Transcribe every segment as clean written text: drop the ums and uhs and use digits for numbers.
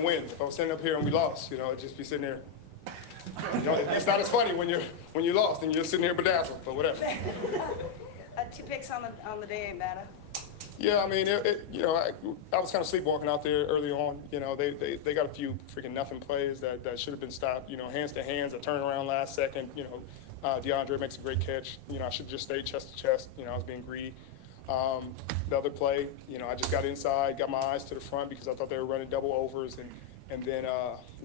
win. If I was standing up here and we lost, I'd just be sitting there. It's not as funny when you lost and you're sitting here bedazzled, but whatever. 2 picks on the day ain't bad. Yeah, I mean, I was kind of sleepwalking out there early on. They got a few freaking nothing plays that should have been stopped. Hands to hands, a turnaround last second. DeAndre makes a great catch. I should have just stayed chest to chest. I was being greedy. The other play, I just got inside, got my eyes to the front because I thought they were running double overs, and then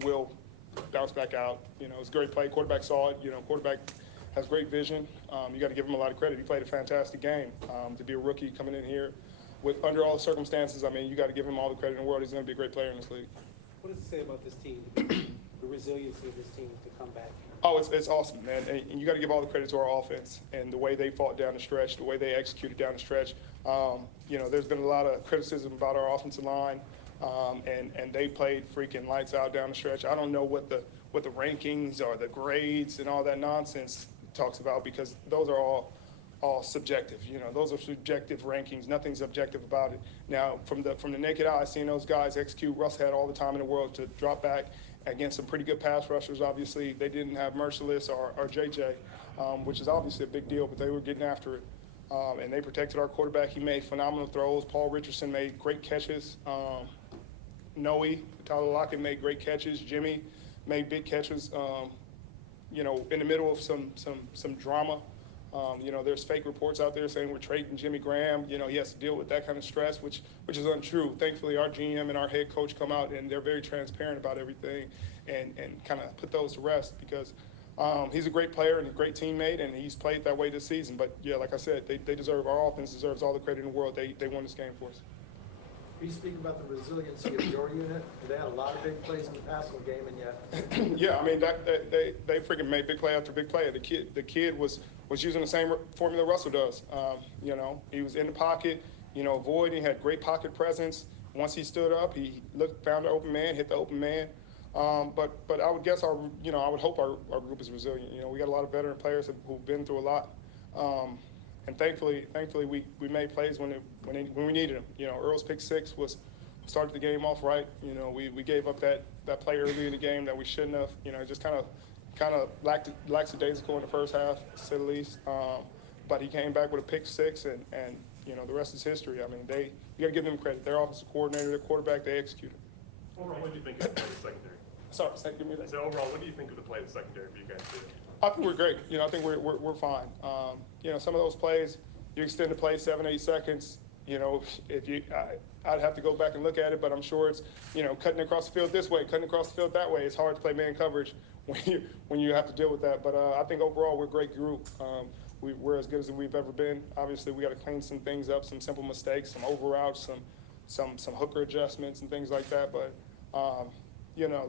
Will bounced back out. It was a great play. Quarterback saw it. Quarterback has great vision. You got to give him a lot of credit. He played a fantastic game. To be a rookie coming in here under all the circumstances, I mean, you got to give him all the credit in the world. He's going to be a great player in this league. What does it say about this team, the resiliency of this team to come back? Oh, it's awesome, man. And you got to give all the credit to our offense and the way they fought down the stretch, the way they executed down the stretch. There's been a lot of criticism about our offensive line, and they played freaking lights out down the stretch. I don't know what the rankings or the grades and all that nonsense talks about, because those are all subjective. Those are subjective rankings. Nothing's objective about it. Now, from the naked eye, seeing those guys execute, Russ had all the time in the world to drop back against some pretty good pass rushers. Obviously, they didn't have Merciless or JJ, which is obviously a big deal, but they were getting after it. And they protected our quarterback. He made phenomenal throws. Paul Richardson made great catches. Noe, Tyler Lockett made great catches. Jimmy made big catches. In the middle of some drama. There's fake reports out there saying we're trading Jimmy Graham. He has to deal with that kind of stress, which is untrue. Thankfully, our GM and our head coach come out and they're very transparent about everything and kind of put those to rest, because he's a great player and a great teammate, and he's played that way this season. But, yeah, like I said, they deserve, our offense deserves all the credit in the world. They won this game for us. You speak about the resiliency of your unit. They had a lot of big plays in the passing game, and yet. Yeah, I mean, they freaking made big play after big play. The kid was using the same formula Russell does. He was in the pocket, avoiding, had great pocket presence. Once he stood up, he found the open man, hit the open man. But I would guess I would hope our group is resilient. We got a lot of veteran players who've been through a lot. And thankfully we made plays when we needed them. Earl's pick six started the game off right. We gave up that play early in the game that we shouldn't have. Just kind of lackadaisical in the first half, to say the least. But he came back with a pick six, and the rest is history. I mean, you got to give them credit. Their offensive coordinator, their quarterback, they executed. Overall, what do you think of the play of the secondary? Sorry, give me that. So overall, what do you think of the play of the secondary for you guys today? I think we're great. I think we're fine. Some of those plays, you extend the play 7-8 seconds. I'd have to go back and look at it, but I'm sure it's cutting across the field this way, cutting across the field that way. It's hard to play man coverage when you have to deal with that. But I think overall we're a great group. We're as good as we've ever been. Obviously, we got to clean some things up, some simple mistakes, some over routes, some hooker adjustments and things like that. But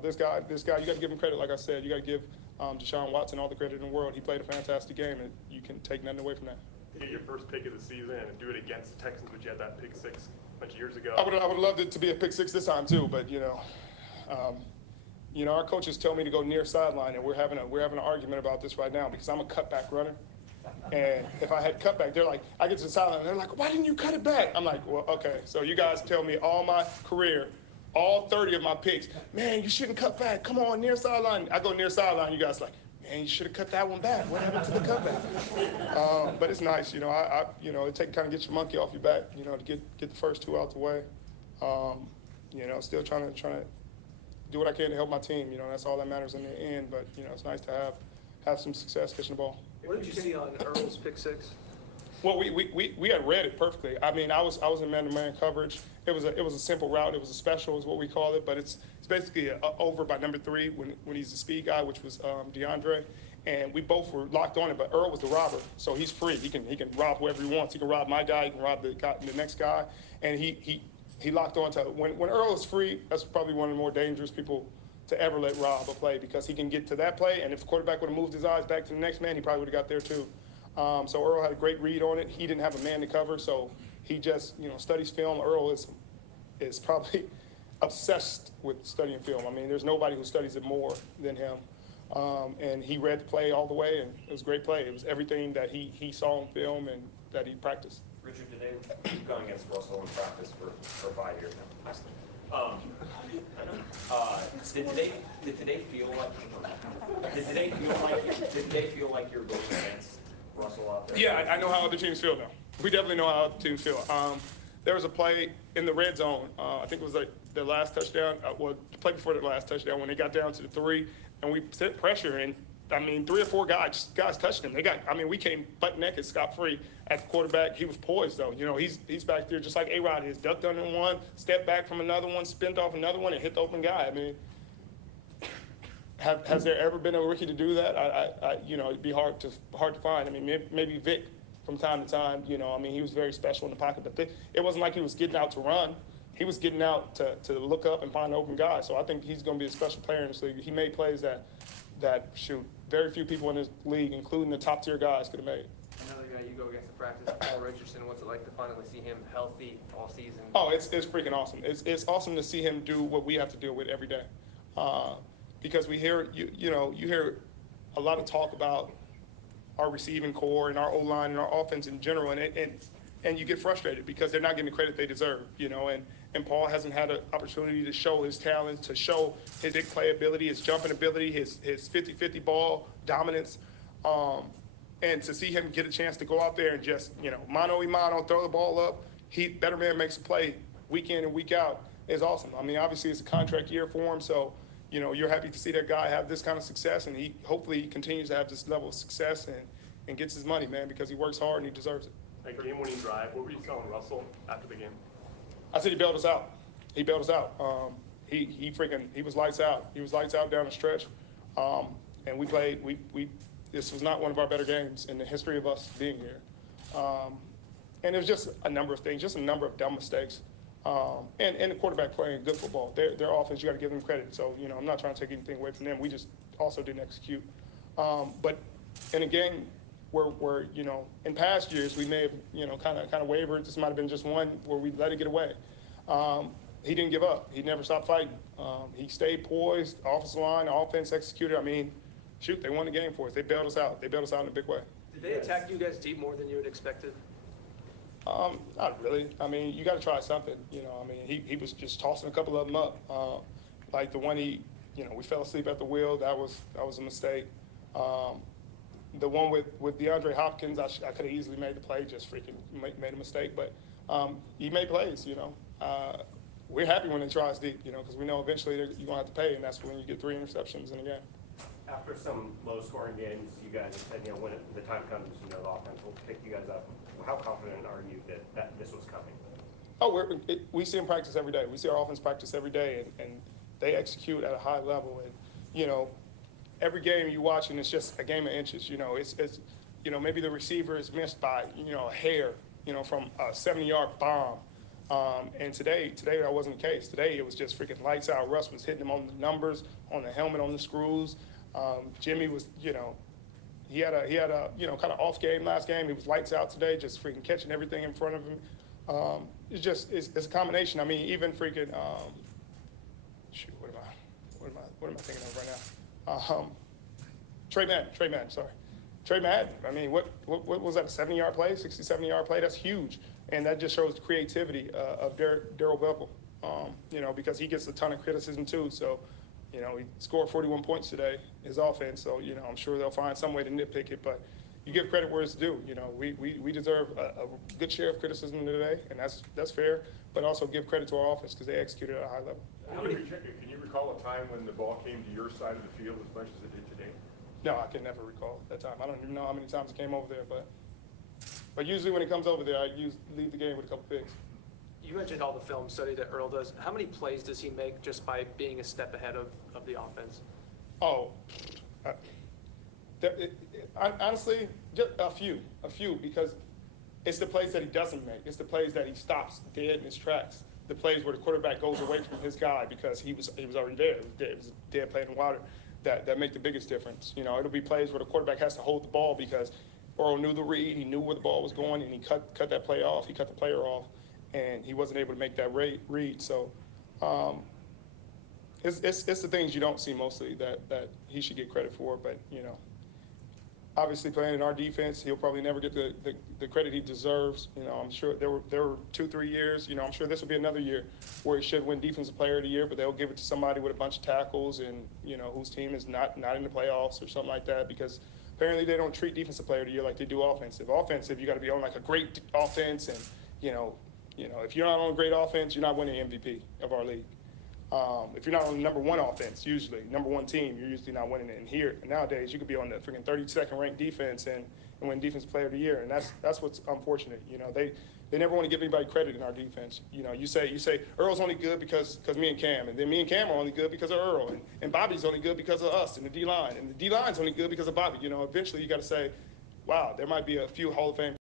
this guy, you got to give him credit. Like I said, you got to give Deshaun Watson all the credit in the world. He played a fantastic game, and you can take nothing away from that. To get your first pick of the season and do it against the Texans, which you had that pick six a bunch of years ago. I would have loved it to be a pick six this time too, but our coaches tell me to go near sideline, and we're having an argument about this right now because I'm a cutback runner. And if I had cutback, they're like, I get to the sideline, they're like, why didn't you cut it back? I'm like, well, okay. So you guys tell me all my career, all 30 of my picks, man, you shouldn't cut back. Come on, near sideline. I go near sideline. You guys like, man, you should have cut that one back. What happened to the cutback? But it's nice, it kind of get your monkey off your back, to get the first two out the way. Still trying to do what I can to help my team. That's all that matters in the end. But it's nice to have some success catching the ball. What did you see on Earl's pick six? Well, we had read it perfectly. I mean, I was in man-to-man coverage. It was a simple route. It was a special, is what we call it. But it's basically a over by number 3 when he's the speed guy, which was DeAndre. And we both were locked on it. But Earl was the robber, so he's free. He can rob whoever he wants. He can rob my guy. He can rob the next guy. And he locked on to when Earl is free. That's probably one of the more dangerous people to ever let rob a play, because he can get to that play. And if the quarterback would have moved his eyes back to the next man, he probably would have got there too. So Earl had a great read on it. He didn't have a man to cover, so he just studies film. Earl is probably obsessed with studying film. I mean, there's nobody who studies it more than him. And he read the play all the way, and it was a great play. It was everything that he saw in film and that he practiced. Richard, today you've gone against Russell in practice for 5 years now. Um, did today feel like you're going against Russell out there? Yeah, I know how other teams feel now. We definitely know how other teams feel. There was a play in the red zone. I think it was like the last touchdown, the play before the last touchdown when they got down to the 3, and we sent pressure, and I mean, 3 or 4 guys touched him. We came butt naked, scot free at the quarterback. He was poised though. He's back there just like A-Rod is, ducked under one, stepped back from another one, spinned off another one, and hit the open guy. I mean, has there ever been a rookie to do that? It'd be hard to find. I mean, maybe Vic from time to time. He was very special in the pocket, but it wasn't like he was getting out to run. He was getting out to look up and find an open guy. So I think he's going to be a special player in this league. He made plays that very few people in this league, including the top tier guys, could have made. Another guy you go against in practice, Paul Richardson. What's it like to finally see him healthy all season? Oh, it's freaking awesome. It's awesome to see him do what we have to deal with every day. Because we hear you hear a lot of talk about our receiving core and our O-line and our offense in general, and you get frustrated because they're not getting the credit they deserve, and Paul hasn't had an opportunity to show his talents, to show his big playability, his jumping ability, his 50-50 ball dominance, and to see him get a chance to go out there and just, mano-a-mano, throw the ball up, better man makes a play week in and week out is awesome. I mean, obviously it's a contract year for him, so, you're happy to see that guy have this kind of success, and hopefully he continues to have this level of success and gets his money, man, because he works hard and he deserves it. That game-winning drive, what were you telling Russell after the game? I said he bailed us out. He bailed us out. He was lights out. He was lights out down the stretch, and we played. This was not one of our better games in the history of us being here, and it was just a number of things, just a number of dumb mistakes, and the quarterback playing good football. Their offense, you got to give them credit. So I'm not trying to take anything away from them. We just also didn't execute. But in a game where in past years we may have kind of wavered. This might have been just one where we let it get away. He didn't give up. He never stopped fighting. He stayed poised. Offensive line, offense executed. I mean, shoot, they won the game for us. They bailed us out. They bailed us out in a big way. Did they attack you guys deep more than you had expected? Not really. I mean, you got to try something. He was just tossing a couple of them up. Like the one we fell asleep at the wheel. That was a mistake. The one with DeAndre Hopkins, I could have easily made the play, just freaking made a mistake. But he made plays, We're happy when they try us deep, because we know eventually you're going to have to pay, and that's when you get 3 interceptions in a game. After some low-scoring games, you guys have said, when the time comes, the offense will pick you guys up. How confident are you that this was coming? Oh, we see them practice every day. We see our offense practice every day, and they execute at a high level. And, every game you watch, and it's just a game of inches. It's maybe the receiver is missed by, a hair, from a 70-yard bomb. And today that wasn't the case. Today it was just freaking lights out. Russ was hitting him on the numbers, on the helmet, on the screws. Jimmy was, he had a kind of off game last game. He was lights out today, just freaking catching everything in front of him. It's a combination. I mean, even freaking shoot, what am I thinking of right now? Trey Madden, sorry. Trey Madden, I mean, what was that, a 70-yard play, 60, 70-yard play? That's huge. And that just shows the creativity of Darrell Bevell, because he gets a ton of criticism too. So, he scored 41 points today, his offense. So, I'm sure they'll find some way to nitpick it. But you give credit where it's due. We deserve a good share of criticism today, and that's fair. But also give credit to our offense because they executed at a high level. Can you recall a time when the ball came to your side of the field as much as it did today? No, I can never recall that time. I don't even know how many times it came over there, but usually when it comes over there, I leave the game with a couple picks. You mentioned all the film study that Earl does. How many plays does he make just by being a step ahead of the offense? Oh, honestly, just a few, because it's the plays that he doesn't make. It's the plays that he stops dead in his tracks. The plays where the quarterback goes away from his guy because he was already there. It was a dead play in the water that make the biggest difference. It'll be plays where the quarterback has to hold the ball because Earl knew the read, he knew where the ball was going, and he cut that play off. He cut the player off, and he wasn't able to make that read. So it's the things you don't see mostly that he should get credit for. But obviously playing in our defense, he'll probably never get the credit he deserves. You know, I'm sure there were 2-3 years. You know, I'm sure this will be another year where he should win Defensive Player of the Year, but they'll give it to somebody with a bunch of tackles and, you know, whose team is not in the playoffs or something like that, because apparently they don't treat Defensive Player of the Year like they do offensive. Offensive, you got to be on like a great offense, and you know, if you're not on a great offense, you're not winning MVP of our league. If you're not on the number one offense, usually number one team, you're usually not winning it. And here nowadays, you could be on the freaking 32nd ranked defense and win Defensive Player of the Year, and that's what's unfortunate. You know, they never want to give anybody credit in our defense. You know, you say Earl's only good because me and Cam, and then me and Cam are only good because of Earl, and Bobby's only good because of us and the D line, and the D line's only good because of Bobby. You know, eventually you got to say, wow, there might be a few Hall of Fame